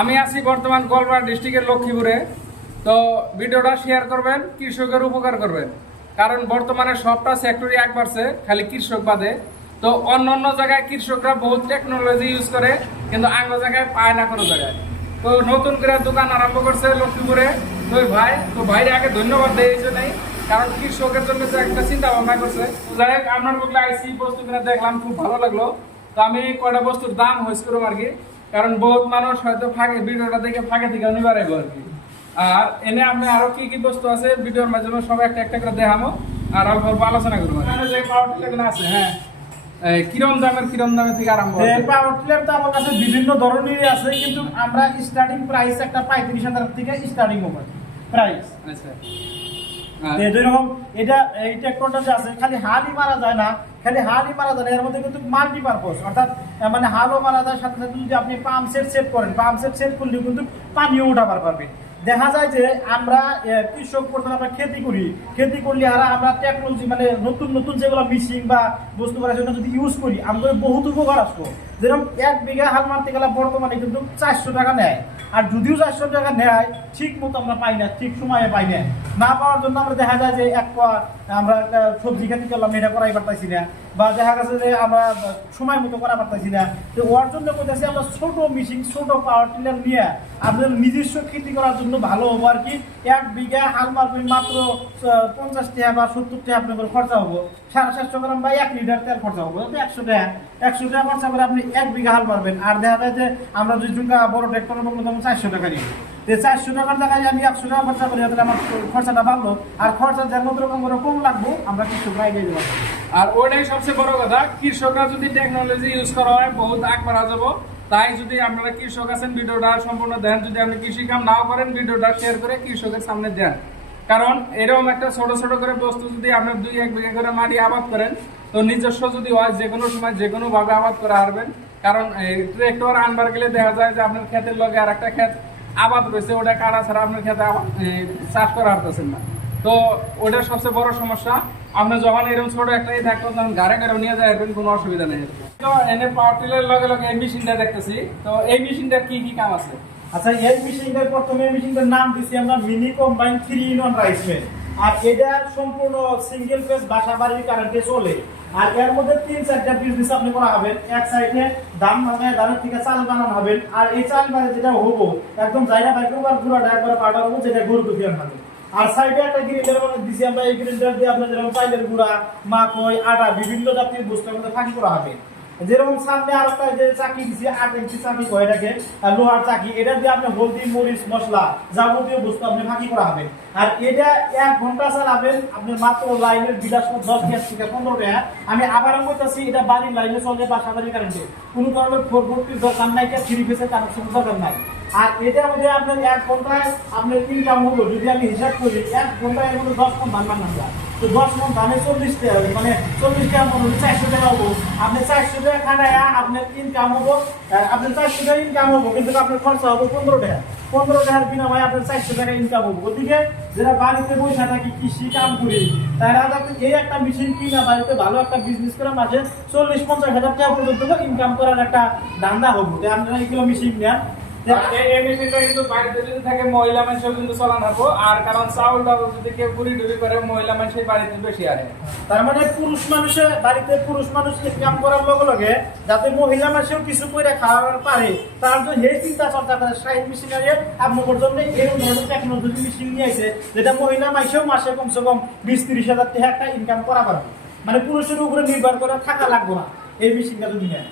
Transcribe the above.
আমি আছি বর্তমান গোলপাড়া ডিস্ট্রিক্টের লক্ষ্মীপুরে। তো ভিডিওটা শেয়ার করবেন, কৃষকের উপকার করবেন। কারণ বর্তমানে সবটা সেক্টরই এক বাড়ছে খালি কৃষক বাদে। তো অন্য অন্য জায়গায় কৃষকরা বহুত টেকনোলজি ইউজ করে, কিন্তু আঙ্গ জায়গায় পায় না কোনো জায়গায়। তো নতুন করে দোকান আরম্ভ করছে লক্ষ্মীপুরে। তো ভাই, তো ভাইরে আগে ধন্যবাদ দেয় এই জন্যই। কারণ কৃষকের জন্য যে একটা চিন্তা ভাবনা করছে। তো যাই হোক, আপনার বললে আইসি বস্তু কিনে দেখলাম, খুব ভালো লাগল। তো আমি কয়টা বস্তুর দাম হয়েছে করব আর কি। কারণ বহুত মানুষ হয়তো ফাঁকে ভিডিওটা দেখে ফাঁকে থেকে নিবার আইবো আর কি। আর এনে আমি আরও কি কি বস্তু আছে ভিডিওর মাধ্যমে সব একটা একটা করে দেখামো আর অল্প অল্প আলোচনা করব। যে পাওয়ার টিলার আছে হ্যাঁ। কিরম দামের কিরম দামের থেকে আরম্ভ পাওয়ার টিলার তো আমার কাছে বিভিন্ন ধরনেরই আছে কিন্তু আমরা স্টার্টিং প্রাইস একটা পঁয়ত্রিশ হাজার থেকে স্টার্টিং হবে প্রাইস আচ্ছা। পানিও উঠাবার দেখা যায় যে আমরা কৃষক প্রধান আমরা খেতি করি, খেতি করলে আর আমরা টেকনোলজি মানে নতুন নতুন যেগুলো মেশিন বা বস্তু করার জন্য যদি ইউজ করি, আমাদের বহুত উপকার আসব। যেরকম এক বিঘা হাল মারতে গেলে বর্তমানে কিন্তু চারশো টাকা নেয়। আর যদিও চারশো টাকা নেয়, ঠিক মতো আমরা পাই না, ঠিক সময়ে পাই না। না পাওয়ার জন্য আমরা দেখা যায় যে এক আমরা সবজি খেতে করলাম এটা করাই পারতাছি না। বা দেখা গেছে যে আমরা সময় মতো করা পারতাছি না। তো ওর জন্য বলতেছি আমরা ছোট মেশিন ছোট পাওয়ার টিলার নিয়ে আপনাদের নিজস্ব খেতি করার জন্য ভালো হব আর কি। এক বিঘা হাল মারবেন মাত্র পঞ্চাশ টাকা বা সত্তর টাকা আপনাদের খরচা হব। সাড়ে চারশো গ্রাম বা এক লিটার তেল খরচা হব। একশো টাকা একশো টাকা খরচা করে আপনি এক বিঘা হাল পারবেন আর দেখা যায় যে আমরা যদি টুকা বড় ট্রেক্টরের মধ্যে তখন চারশো টাকা নিই যে চারশো টাকার জায়গায় আমি একশো টাকা খরচা করি, তাহলে আমার খরচাটা বাড়লো আর খরচা যার মতো রকম করে কম লাগবো, আমরা কিছু দিয়ে দেবো। আর ওইটাই সবচেয়ে বড় কথা, কৃষকরা যদি টেকনোলজি ইউজ করা হয়, বহুত আগ বাড়া যাব। তাই যদি আপনারা কৃষক আছেন, ভিডিওটা সম্পূর্ণ দেন। যদি আপনি কৃষি কাম নাও করেন, ভিডিওটা শেয়ার করে কৃষকের সামনে দেন। কারণ এরকম একটা ছোট ছোট করে বস্তু যদি আপনি দুই, এক বিঘা করে মাটি আবাদ করেন, তো নিজস্ব যদি হয় যে কোনো সময় যে কোনো ভাবে আবাদ করে হারবেন। কারণ ট্রেক্টর আনবার গেলে দেখা যায় যে আপনার ক্ষেতের লগে আর একটা ক্ষেত আবাদ রয়েছে, ওটা কাটা ছাড়া আপনার ক্ষেতে চাষ করা হারতেছেন না। তো ওটা সবচেয়ে বড় সমস্যা। আপনি যখন এরকম ছোট একটাই থাকতো তখন গাড়ি গাড়ি নিয়ে যাবেন কোনো অসুবিধা নেই। তো এনে পাওয়ার টিলের লগে লগে এই মেশিনটা দেখতেছি। তো এই মেশিনটার কি কি কাম আছে? আচ্ছা এই মেশিনটার প্রথমে মেশিনটার নাম দিছি আমরা mini combine three in one rice mill আর এটা সম্পূর্ণ সিঙ্গেল ফেজ বাসা বাড়ির কারেন্টে চলে। আর এর মধ্যে তিন চারটা বিজনেস আপনি করা হবেন এক সাইডে দাম মানে দামের থেকে চাল বানানো হবেন আর এই চাল মানে যেটা হব, একদম জায়গা থাকবে আর গুঁড়াটা একবার পাউডার হব, যেটা গরু দুধের হবে আর সাইডে একটা গ্রিন্ডার দিছি আমরা। এই গ্রিন্ডার দিয়ে আপনার যেরকম চাইলের গুঁড়া মাকই আটা, বিভিন্ন জাতীয় বস্তু আমাদের ফাঁকি করা হবে। যেরকম সামনে আর একটা যে চাকি দিছি, আট ইঞ্চি চাকি কয় এটাকে লোহার চাকি, এটা দিয়ে আপনি হলদি, মরিচ, মশলা যাবতীয় বস্তু আপনি ফাঁকি করা হবে। আর এটা এক ঘণ্টা চালাবেন, আপনি মাত্র লাইনের বিলাস দশ গ্যাস থেকে পনেরো টাকা আমি আবারও বলতেছি, এটা বাড়ির লাইনে চলে বাসা বাড়ি কারেন্টে কোনো ধরনের ফোর ভর্তির দরকার নাই থ্রি ফেসের কানেকশন দরকার নাই। আর এটার মধ্যে আপনার এক ঘন্টায় আপনার ইনকাম হলো যদি আমি হিসাব করি, এক ঘন্টায় এর দশ মন ধান বান্না তো দশ মন ধানে চল্লিশ টাকা মানে চল্লিশ টাকা মন চারশো টাকা হব। আপনি চারশো টাকা খাটায় আপনার ইনকাম হব আপনার চারশো টাকা ইনকাম হব, কিন্তু আপনার খরচা হব পনেরো টাকা। পনেরো টাকার বিনিময়ে আপনার চারশো টাকা ইনকাম হব। ওদিকে যারা বাড়িতে বসে থাকি, কৃষি কাম করি, তারা যাতে এই একটা মেশিন কিনা, বাড়িতে ভালো একটা বিজনেস করে, মাসে চল্লিশ, পঞ্চাশ হাজার টাকা পর্যন্ত ইনকাম করার একটা ধান্দা হব। আপনারা এইগুলো মেশিন নেন এই- এই মেশিনটা কিন্তু বাড়িতে যদি থাকে মহিলা মানুষও কিন্তু চলান হারবো আর কারণ চাউল ডাল যদি কেউ পুরি ডুবি করে মহিলা মানুষের বাড়িতে বেশি আনে। তার মানে পুরুষ মানুষে বাড়িতে পুরুষ মানুষ ইনকাম করার লগে লগে যাতে মহিলা মানুষেও কিছু করে খাওয়ার পারে তার জন্য এই চিন্তা চর্চা করে সাইড মেশিনারি আপনার জন্য এরকম ধরনের টেকনোলজি মেশিন নিয়ে আসে যেটা মহিলা মাসেও মাসে কমসে কম বিশ তিরিশ হাজার টাকা একটা ইনকাম করা পারবে মানে পুরুষের উপরে নির্ভর করে থাকা লাগবে না এই মেশিনটা যদি নেয়।